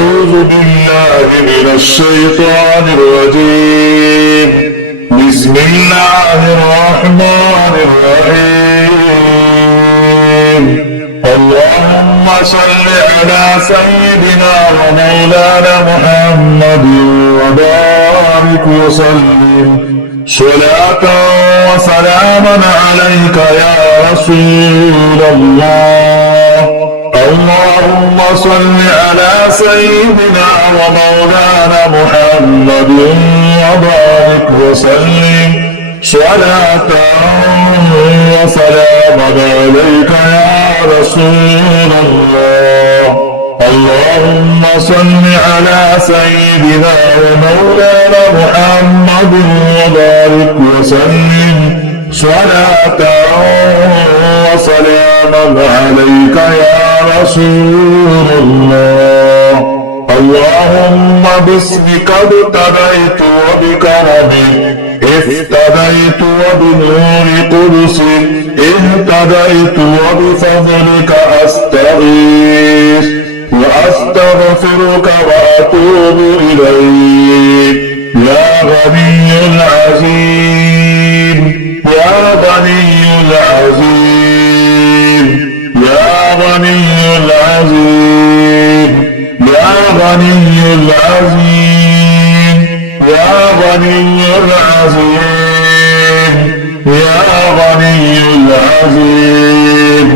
أعوذ بالله من الشيطان الرجيم. بسم الله الرحمن الرحيم. اللهم صل على سيدنا ومولانا محمد وبارك وسلم صلاة وسلاما عليك يا رسول الله. اللهم صل على سيدنا ومولانا محمد وبارك وسلم صلاة وسلاما عليك يا رسول الله. اللهم صل على سيدنا ومولانا محمد وبارك وسلم صلاة وسلاما عليك يا رسول الله. اللهم باسمك ابتديت وبكرمك افتديت وبنور قدسك اهتديت وبفضلك أستغيث وأستغفرك وأتوب إليك يا غني العظيم يا غني العظيم يا غني العظيم يا غني العظيم يا غني العظيم يا غني العظيم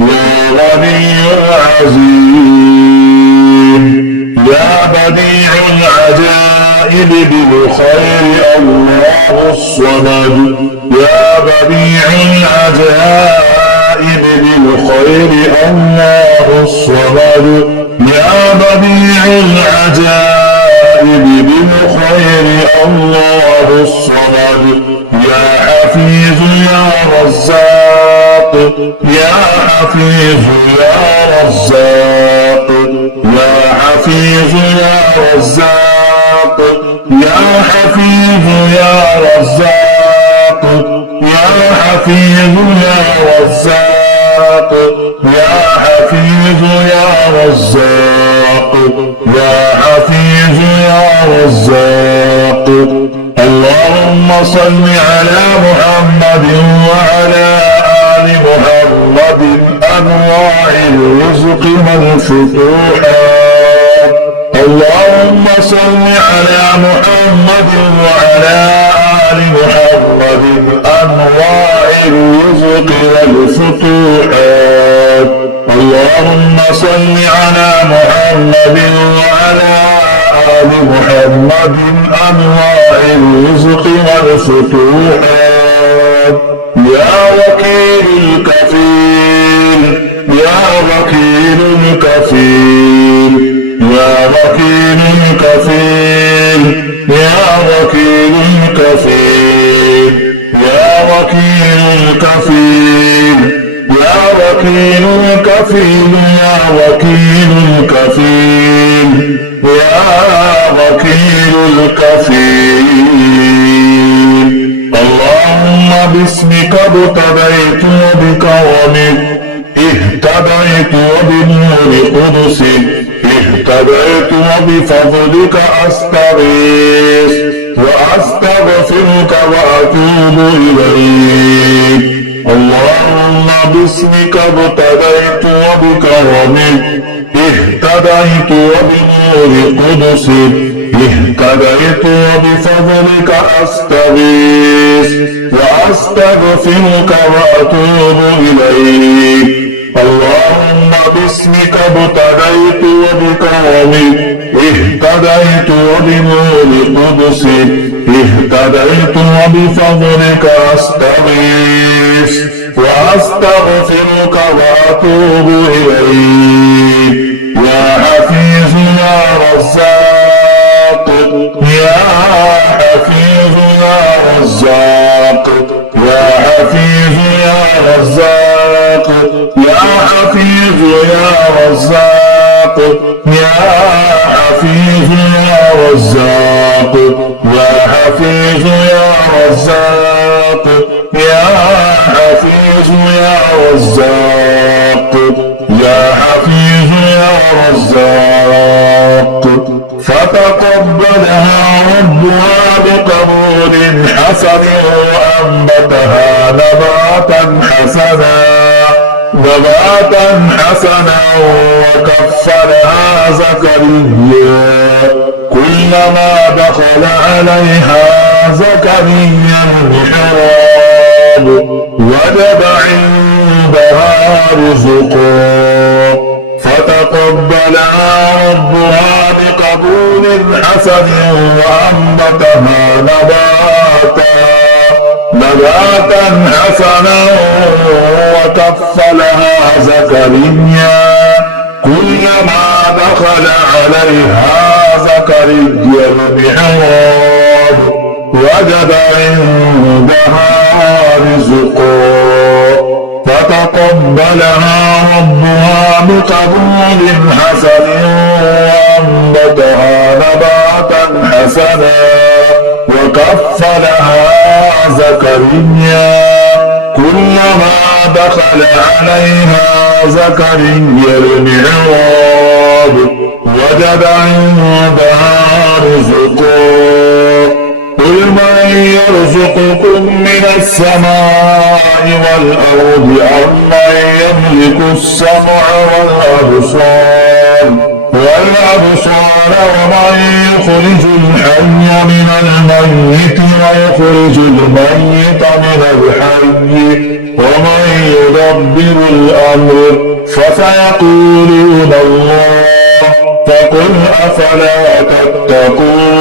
يا غني العظيم يا بديع العجائب بالخير الله الصمد. يا بديع العجائب بالخير الله الصمد. يا بديع العجائب بالخير الله الصمد. يا حفيظ يا رزاق يا حفيظ يا رزاق يا حفيظ يا رزاق يا حفيظ يا رزاق يا حفيظ يا رزاق يا حفيظ يا رزاق يا حفيظ يا رزاق. اللهم صل على محمد وعلى آل محمد أنواع الرزق والفتوحات. اللهم صل على محمد وعلى آل محمد أنواع الرزق والفتوحات. اللهم صل على محمد وعلى آل محمد أنواع الرزق والفتوحات. يا وكيل الكفيل يا وكيل الكفيل يا وكيل الكفيل يا وكيل الكفيل يا وكيل الكفيل يا وكيل الكفيل يا وكيل الكفيل يا وكيل الكفيل. اللهم باسمك ابتديت وبكرمك اهتديت وبنور قدسك اهتديت وبفضلك أستغيث وأستغفرك وأتوب إليك. اللهم باسمك ابتديت وبكرمك اهتديت وبنور قدسك اهتديت وبفضلك أستغيث وأستغفرك وأتوب إليك. اللهم باسمك ابتديت وبكرمك اهتديت وبنور قدسك اهتديت وبفضلك أستغيث وأستغفرك وأتوب إليك. يا حفيظ يا رزاق يا حفيظ يا رزاق يا حفيظ يا رزاق يا حفيظ يا رزاق يا حفيظ يا رزاق يا حفيظ يا رزاق يا حفيظ يا رزاق يا حفيظ يا رزاق فتقبلها ربها بقبول حسن وأنبتها نباتا حسنا وكفلها زكريا كلما دخل عليها زكريا المحراب وجد عندها رزقا فتقبلها ربها بقبول حسن وأنبتها نباتا حسنا وكفلها زكريا كلما دخل عليها زكريا المحراب وجد عندها رزقا فتقبلها ربها بقبول حسن وأنبتها نباتا حسنا وكفلها زكريا كلما دخل عليها زكريا المحراب وجد عندها رزقا قل من يرزقكم من السماء والأرض أمن يملك السمع والأبصار ومن يخرج الحي من الميت ويخرج الميت من الحي ومن يدبر الأمر فسيقولون الله فقل أفلا تتقون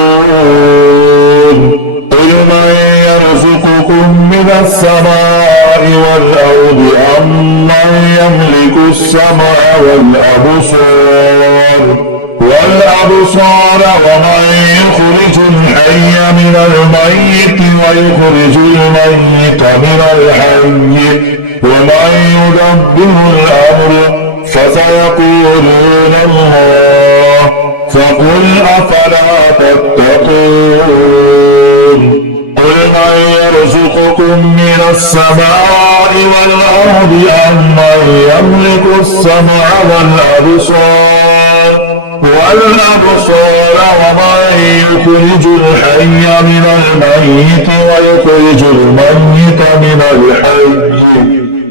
قل من يرزقكم من السماء والأرض أمن يملك السمع والأبصار ومن يخرج الحي من الميت ويخرج الميت من الحي ومن يدبر الأمر فسيقولون الله فقل أفلا تتقون قل من يرزقكم من السماء والأرض أمن يملك السمع والأبصار ومن يخرج الحي من الميت ويخرج الميت من الحي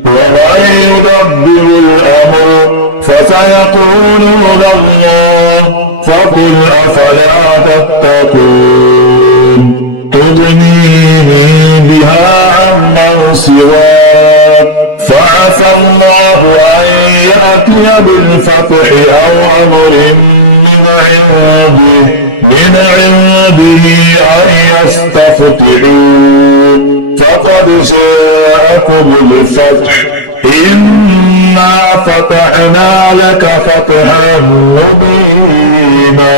ومن يدبر الأمر فسيقولون الله فقل أفلا تتقون تغنيني بها عمن سواك فعسى الله أن يأتي بالفتح أو أمر من عنده أن يستفتحوا فقد جاءكم الفتح إنا فتحنا لك فتحا مبينا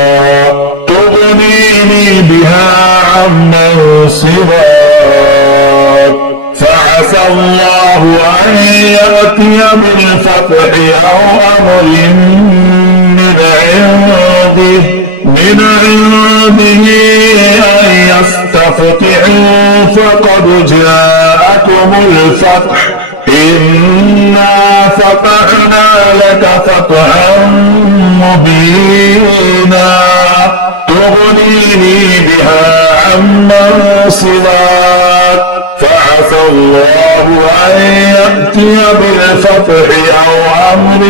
تغنيني بها عمن سواك فعسى الله أن يأتي بالفتح أو أمر من عنده أن يستفتحوا فقد جاءكم الفتح إنا فتحنا لك فتحا مبينا تغنيني بها عمن سواك فعسى الله أن يأتي بالفتح أو أمر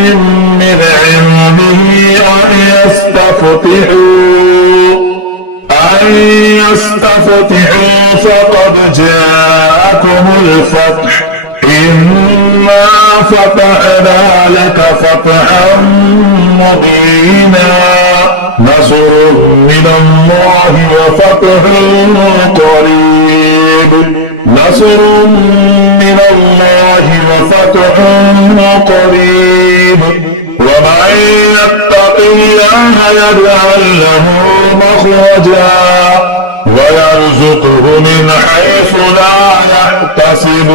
من عنده أن يستفتحوا فقد جاءكم الفتح إنا فتحنا لك فتحا مبينا نصر من الله وفتح قريب نصر من الله وفتح قريب ومن يتق الله يجعل له مخرجا ويرزقه من حيث لا يحتسب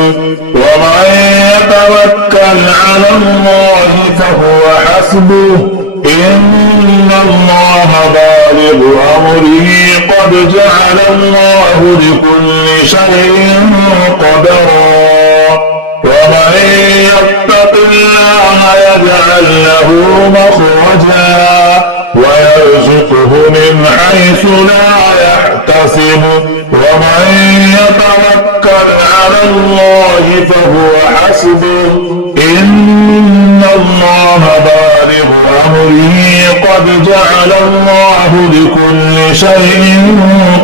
ومن يتوكل على الله فهو حسبه إن الله بالغ أمره قد جعل الله لكل شيء قدرا ومن يتق الله يجعل له مخرجا ويرزقه من حيث لا يحتسب ومن يتوكل على الله فهو حسبه إن الله بالغ أمره قد جعل الله لكل شيء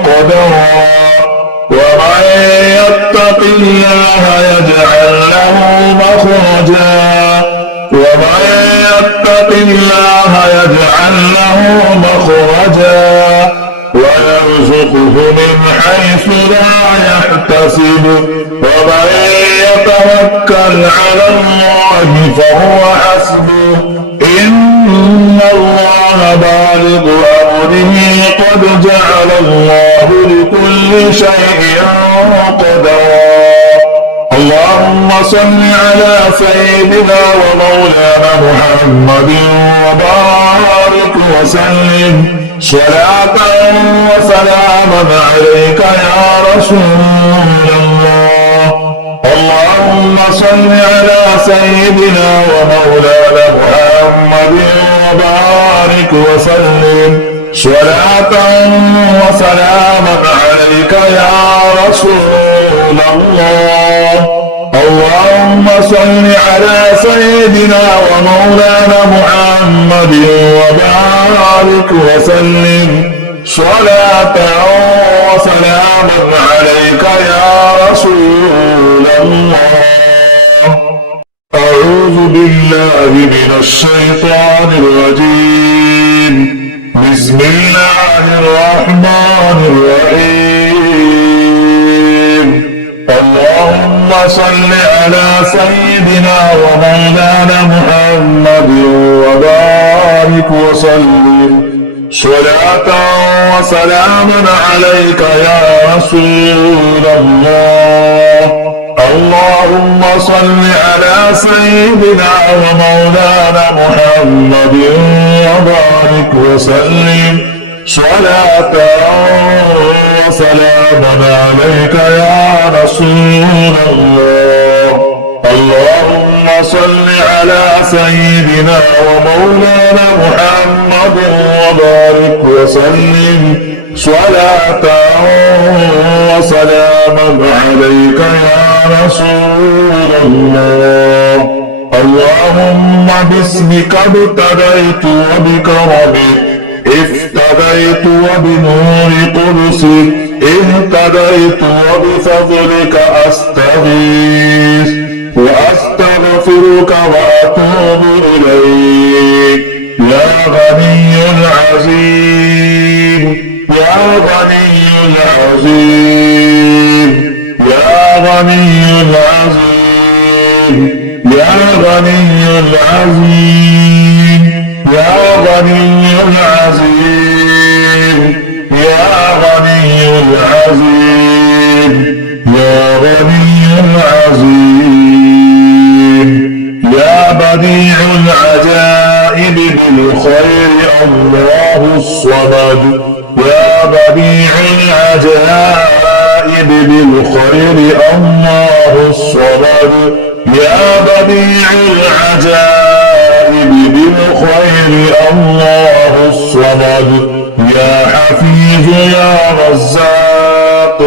قدرا ومن يتق الله يجعل له مخرجا ويرزقه من حيث لا يحتسب ومن يتوكل على الله فهو حسبه إن الله بالغ أمره قد جعل الله لكل شيء قدرا اللهم صل على سيدنا ومولانا محمد وبارك وسلم صلاة وسلاما عليك يا رسول الله اللهم صل على سيدنا ومولانا محمد وبارك وسلم صلاة وسلاما عليك يا رسول الله اللهم صل على سيدنا ومولانا محمد وبارك وسلم صلاة وسلاما عليك يا رسول الله أعوذ بالله من الشيطان الرجيم بسم الله الرحمن الرحيم اللهم صل على سيدنا ومولانا محمد وبارك وسلم صلاة وسلاما عليك يا رسول الله اللهم صل على سيدنا ومولانا محمد وبارك وسلم صلاة وسلاما عليك يا رسول الله اللهم صل على سيدنا ومولانا محمد وبارك وسلم صلاة وسلاما عليك يا رسول الله اللهم باسمك ابتديت وبكرمك افتديت وبنور قدسك اهتديت وبفضلك أستغيث وأستغفرك وأتوب إليك يا غني العظيم يا غني العظيم يا غني العظيم يا غني العظيم يا غني العظيم يا غني العظيم يا غني العظيم يا بديع العجائب بالخير الله الصمد يا بديع العجائب بالخير الله الصمد يا بديع العجائب بالخير الله الصمد يا حفيظ يا رزاق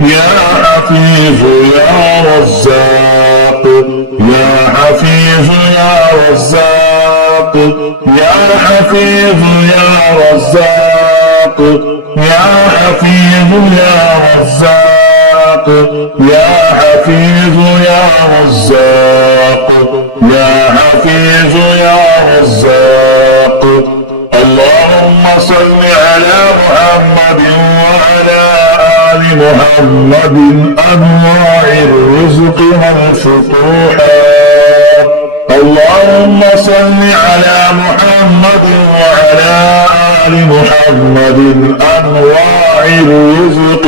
يا حفيظ يا رزاق يا حفيظ يا رزاق يا حفيظ يا رزاق يا حفيظ يا رزاق يا حفيظ يا رزاق يا حفيظ يا رزاق اللهم صل على محمد وعلى آل محمد أنواع الرزق والفتوحات اللهم صل على محمد وعلى آل محمد أنواع الرزق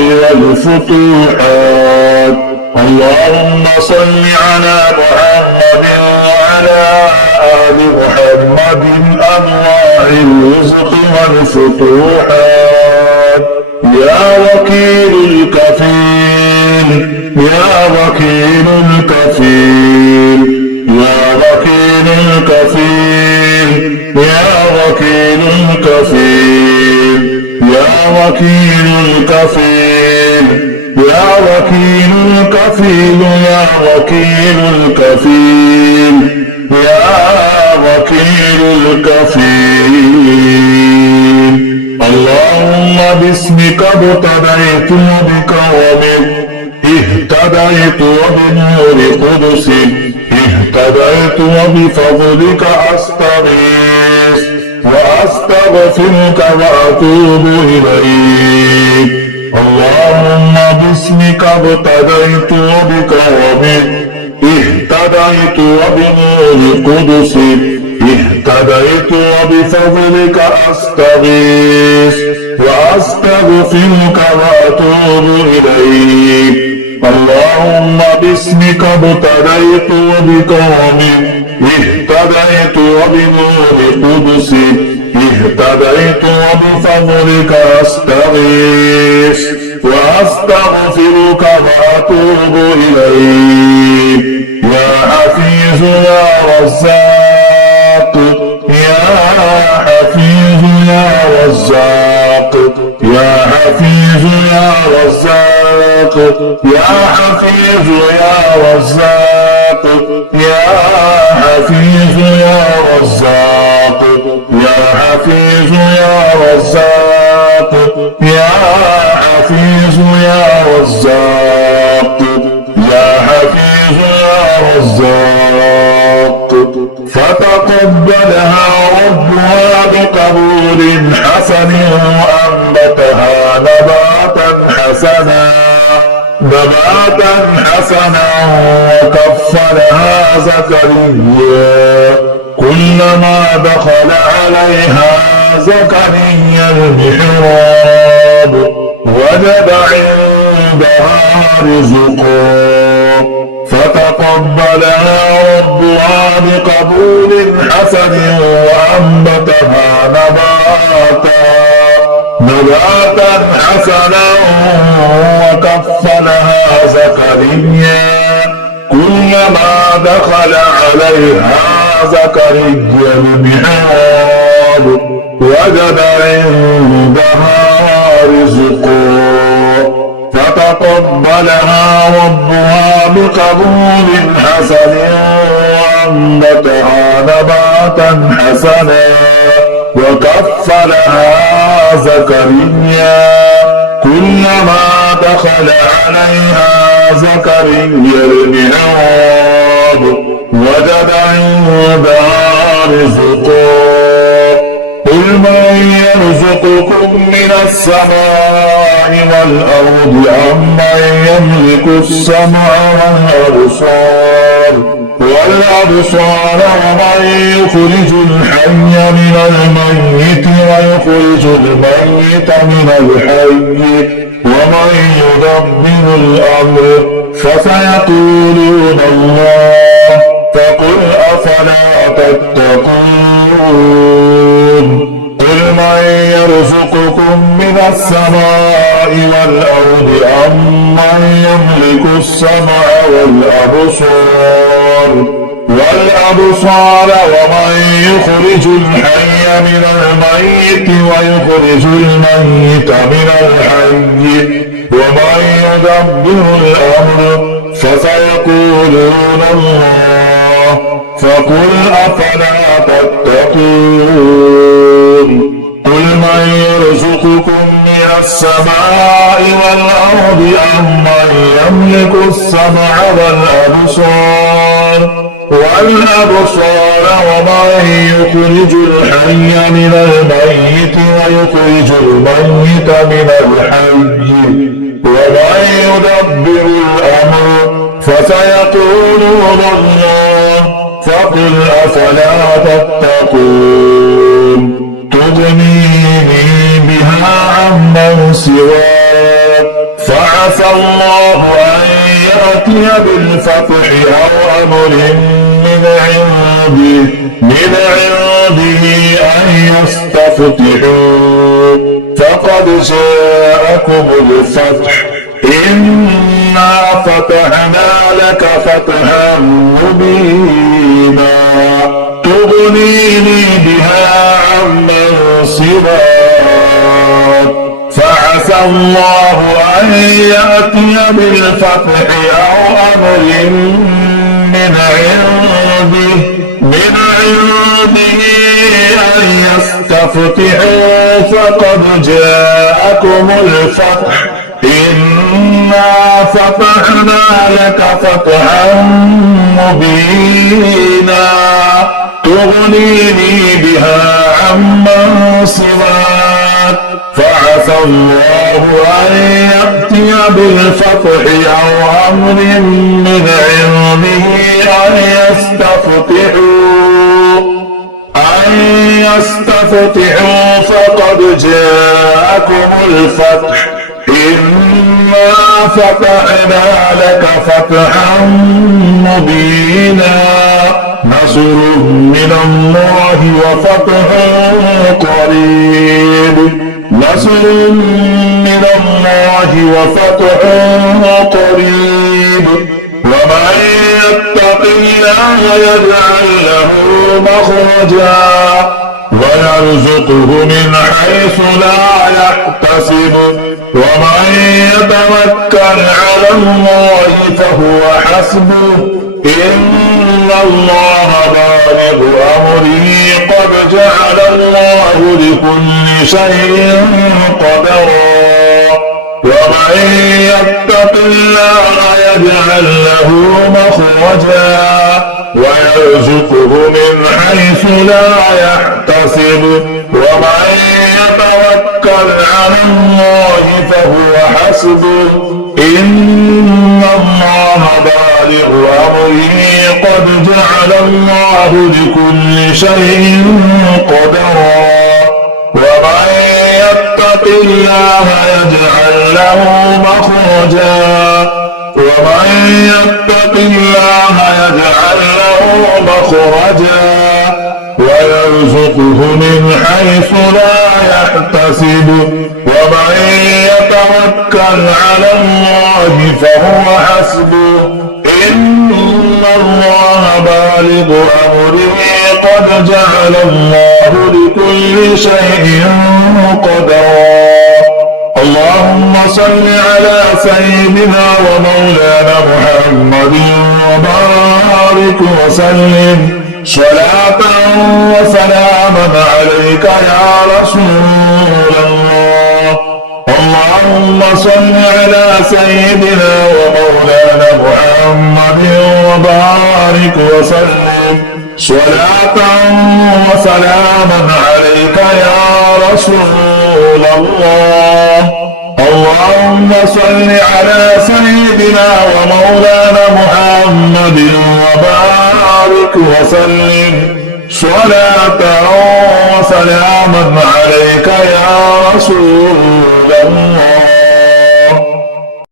والفتوحات اللهم صل على محمد وعلى آل محمد أنواع الرزق والفتوحات يا وكيل الكفيل يا وكيل الكفيل يا وكيل الكفيل يا وكيل الكفيل يا وكيل الكفيل يا وكيل الكفيل يا وكيل الكفيل يا وكيل الكفيل. اللهم باسمك ابتديت وبك وبك اهتديت وبنور قدسك اهتديت وبفضلك أستغيث وأستغفرك وأتوب إليك. اللهم باسمك ابتديت وبك وبك اهتديت وبنور قدسك اهتديت وبفضلك أستغيث وأستغفرك وأتوب إليك. اللهم باسمك ابتديت وبك وبك اهتديت وبنور قدسك اهتديت وبفضلك أستغيث وأستغفرك وأتوب إليك. يا حفيظ يا رزاق يا حفيظ يا رزاق يا حفيظ يا رزاق يا حفيظ يا رزاق يا حفيظ يا رزاق يا حفيظ يا رزاق يا حفيظ يا رزاق يا حفيظ يا رزاق. فتقبلها ربها بقبول حسن وأنبتها نباتا حسنا وكفلها زكريا كلما دخل عليها زكريا المحراب وجد عندها رزقا فتقبلها ربها بقبول حسن وأنبتها نباتا حسنا وكفلها زكريا كلما دخل عليها زكريا المحراب وجد عندها رزقا فتقبلها ربها بقبول حسن وأنبتها نباتا حسنا وكفلها زكريا كلما دخل عليها زكريا المحراب وجد عندها رزقا. قل من يرزقكم من السماء والأرض أمن يملك السمع والأبصار ومن يخرج الحي من الميت ويخرج الميت من الحي ومن يدبر الأمر فسيقولون الله فقل أفلا تتقون. قل من يرزقكم من السماء والأرض أمن يملك السمع والأبصار ومن يخرج الحي من الميت ويخرج الميت من الحي ومن يدبر الأمر فسيقولون الله فقل أفلا تتقون. قل من يرزقكم من السماء والأرض أمن يملك السمع والأبصار ومن يخرج الحي من الميت ويخرج الميت من الحي ومن يدبر الأمر فسيقولون الله فقل أفلا تتقون. تغنيني بها عمن سواك فعسى الله أن يأتي بالفتح أو أمر من عنده أن يستفتحوا فقد جاءكم الفتح إنا فتحنا لك فتحا مبينا تغنيني بها عمن سواك فعسى الله أن يأتي بالفتح أو أمر من عنده أن يستفتحوا فقد جاءكم الفتح إنا فتحنا لك فتحا مبينا تغنيني بها عمن سواك فعسى الله أن يأتي بالفتح أو أمر من عنده أن يستفتحوا فقد جاءكم الفتح إنا فتحنا لك فتحا مبينا نصر من الله وفتح قريب نصر من الله وفتح قريب ومن يتق الله يجعل له مخرجا ويرزقه من حيث لا يحتسب ومن يتوكل على الله فهو حسبه إن الله بالغ أمره قد جعل الله لكل شيء قدرا ومن يتق الله يجعل له مخرجا ويرزقه من حيث لا يحتسب ومن يتوكل على الله فهو حسبه إن الله بالغ أمره قد جعل الله لكل شيء قدرا ومن يتق الله يجعل له مخرجا ومن يتق الله يجعل له مخرجا ويرزقه من حيث لا يحتسب ومن يتوكل على الله فهو حسبه إن الله بالغ أمره قد جعل الله لكل شيء قدرا اللهم صل على سيدنا ومولانا محمد وبارك وسلم صلاة وسلاما عليك يا رسول الله اللهم صل على سيدنا ومولانا محمد وبارك وسلم صلاة وسلاما عليك يا رسول الله اللهم صل على سيدنا ومولانا محمد وبارك وسلم صلاة وسلاما عليك يا رسول الله